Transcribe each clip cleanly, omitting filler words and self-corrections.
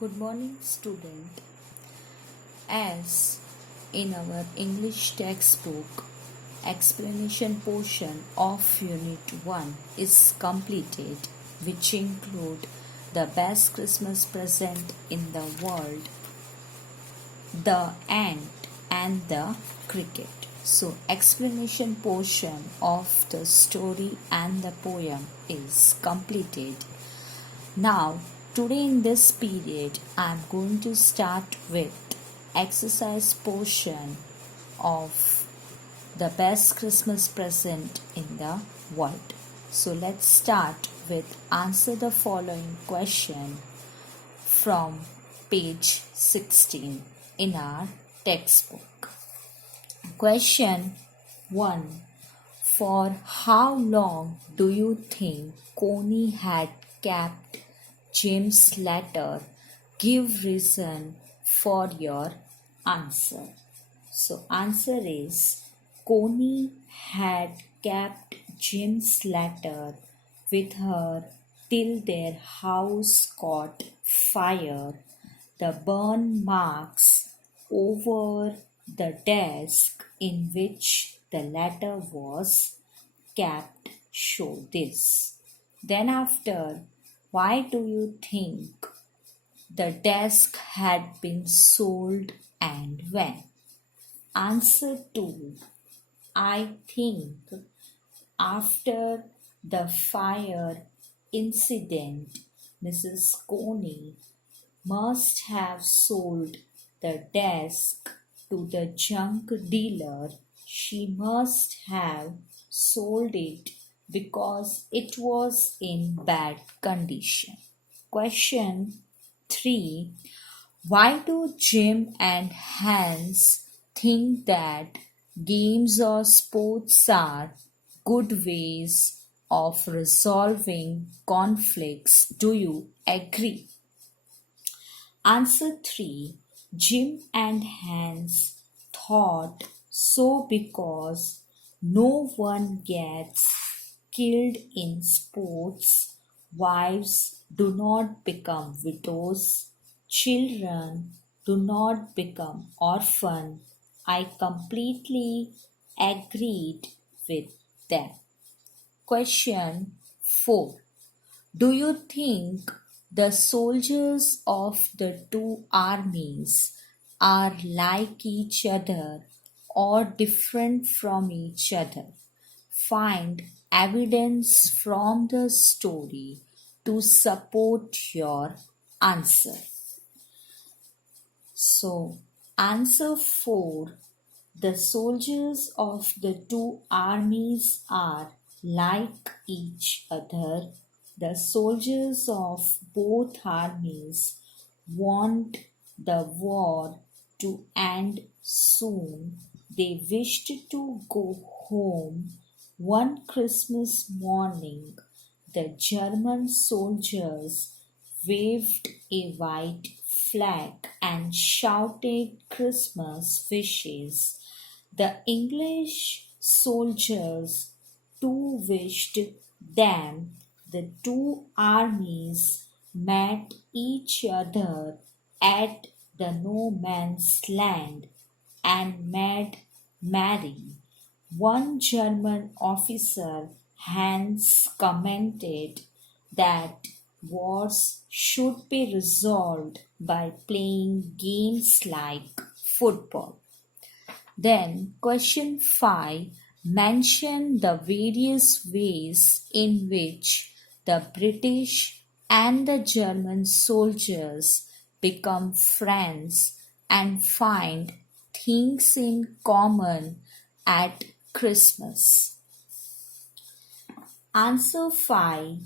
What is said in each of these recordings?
Good morning, student. As in our English textbook, explanation portion of Unit 1 is completed, which include the best Christmas present in the world, the ant and the cricket. So, explanation portion of the story and the poem is completed. Now, today in this period, I am going to start with exercise portion of the best Christmas present in the world. So, let's start with answer the following question from page 16 in our textbook. Question 1. For how long do you think Connie had kept Jim's letter? Give reason for your answer. So answer is Connie had kept Jim's letter with her till their house caught fire. The burn marks over the desk in which the letter was kept show this. Then after, why do you think the desk had been sold and when? Answer 2. I think after the fire incident, Mrs. Coney must have sold the desk to the junk dealer. She must have sold it because it was in bad condition. Question 3. Why do Jim and Hans think that games or sports are good ways of resolving conflicts? Do you agree? Answer 3. Jim and Hans thought so because no one gets killed in sports, wives do not become widows, children do not become orphans. I completely agreed with them. Question 4. Do you think the soldiers of the two armies are like each other or different from each other? Find evidence from the story to support your answer. So, answer 4. The soldiers of the two armies are like each other. The soldiers of both armies want the war to end soon. They wished to go home. One Christmas morning, the German soldiers waved a white flag and shouted Christmas wishes. The English soldiers too wished them. The two armies met each other at the no man's land and made merry. One German officer, Hans, commented that wars should be resolved by playing games like football. Then, question 5. Mention the various ways in which the British and the German soldiers become friends and find things in common at Christmas. Answer 5.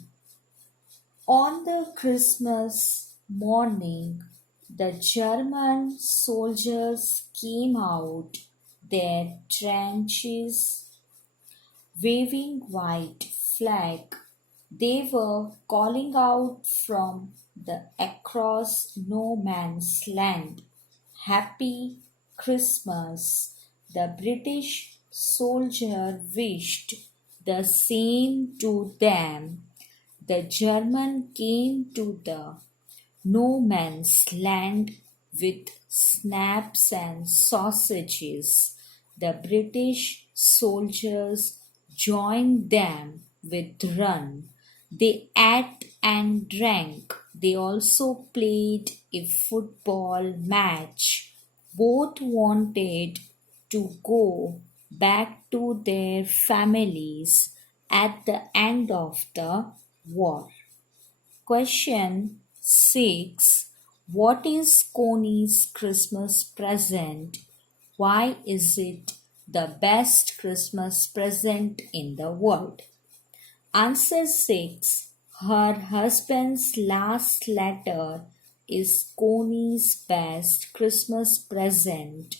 On the Christmas morning, the German soldiers came out their trenches waving white flag. They were calling out from the across no man's land, Happy Christmas. The British soldier wished the same to them. The German came to the no man's land with snaps and sausages. The British soldiers joined them with run. They ate and drank. They also played a football match. Both wanted to go back to their families at the end of the war. Question 6. What is Coney's Christmas present? Why is it the best Christmas present in the world? Answer 6. Her husband's last letter is Coney's best Christmas present.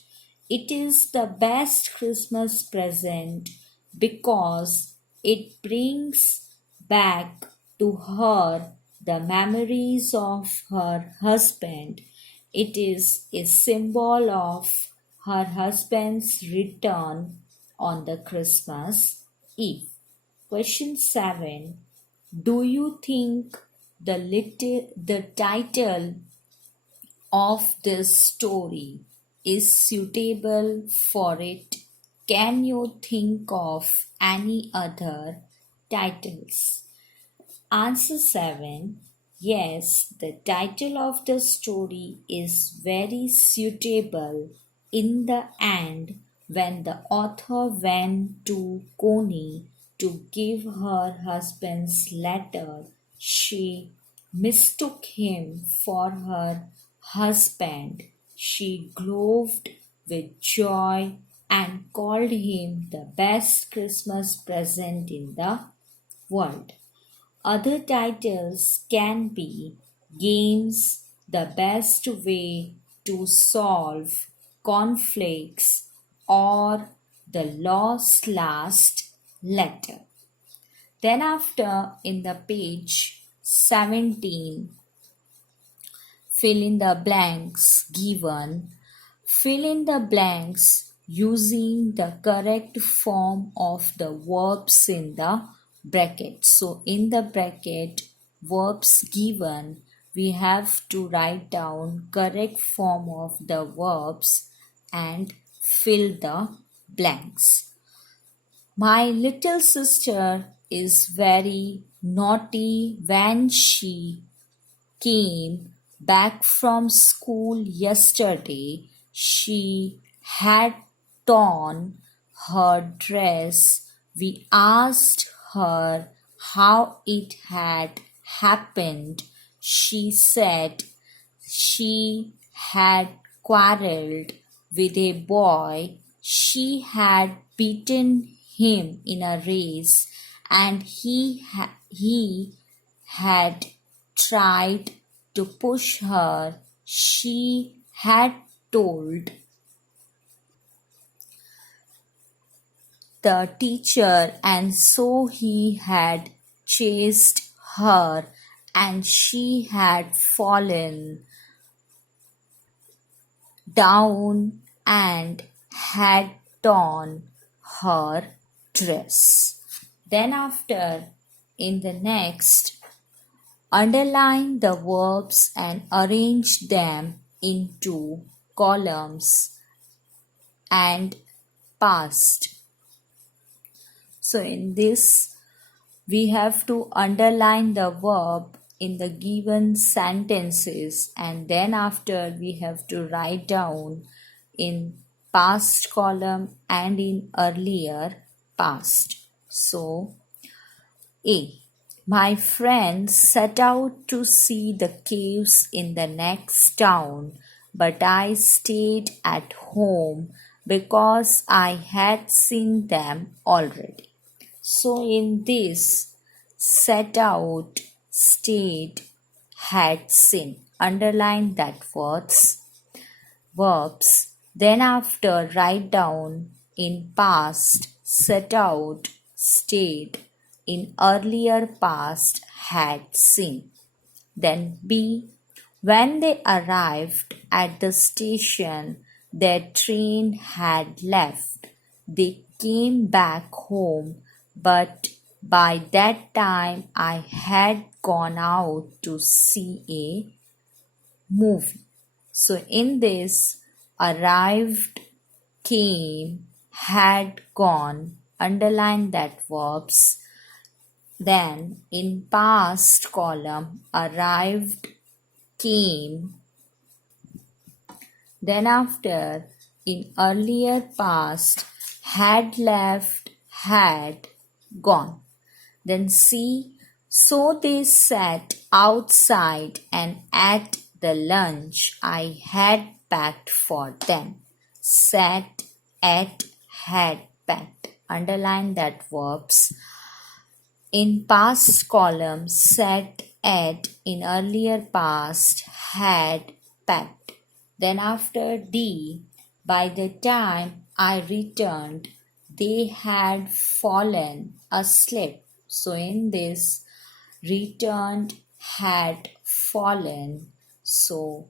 It is the best Christmas present because it brings back to her the memories of her husband. It is a symbol of her husband's return on the Christmas Eve. Question 7. Do you think the title of this story is suitable for it? Can you think of any other titles? Answer 7. Yes, the title of the story is very suitable. In the end, when the author went to Coney to give her husband's letter, she mistook him for her husband. She glowed with joy and called him the best Christmas present in the world. Other titles can be Games, The Best Way to Solve Conflicts, or The Lost Last Letter. Then after, in the page 17, fill in the blanks given. Fill in the blanks using the correct form of the verbs in the bracket. So in the bracket, verbs given, we have to write down correct form of the verbs and fill the blanks. My little sister is very naughty. When she came back from school yesterday, she had torn her dress. We asked her how it had happened. She said she had quarreled with a boy. She had beaten him in a race, and he had tried to push her. She had told the teacher, and so he had chased her, and she had fallen down and had torn her dress. Then after, in the next, underline the verbs and arrange them into columns and past. So in this, we have to underline the verb in the given sentences, and then after we have to write down in past column and in earlier past. So A. My friends set out to see the caves in the next town, but I stayed at home because I had seen them already. So in this, set out, stayed, had seen. Underline that verbs. Then after, write down in past, set out, stayed, in earlier past, had seen. Then B. When they arrived at the station, their train had left. They came back home, but by that time I had gone out to see a movie. So in this, arrived, came, had gone, underline that verbs. Then in past column, arrived, came. Then after, in earlier past, had left, had gone. Then see, so they sat outside and ate the lunch I had packed for them. Sat, ate, had packed. Underline that verbs. In past column, sat, ate. In earlier past, had packed. Then after D, by the time I returned, they had fallen asleep. So in this, returned, had fallen. So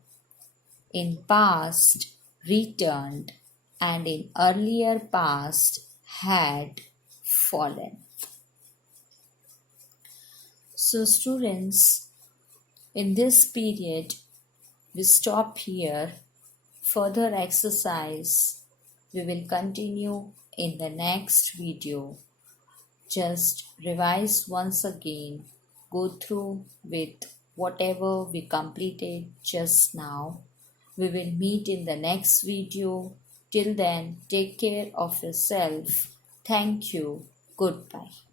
in past, returned, and in earlier past, had fallen. So students, in this period, we stop here. Further exercise we will continue in the next video. Just revise once again, go through with whatever we completed just now. We will meet in the next video. Till then, take care of yourself. Thank you. Goodbye.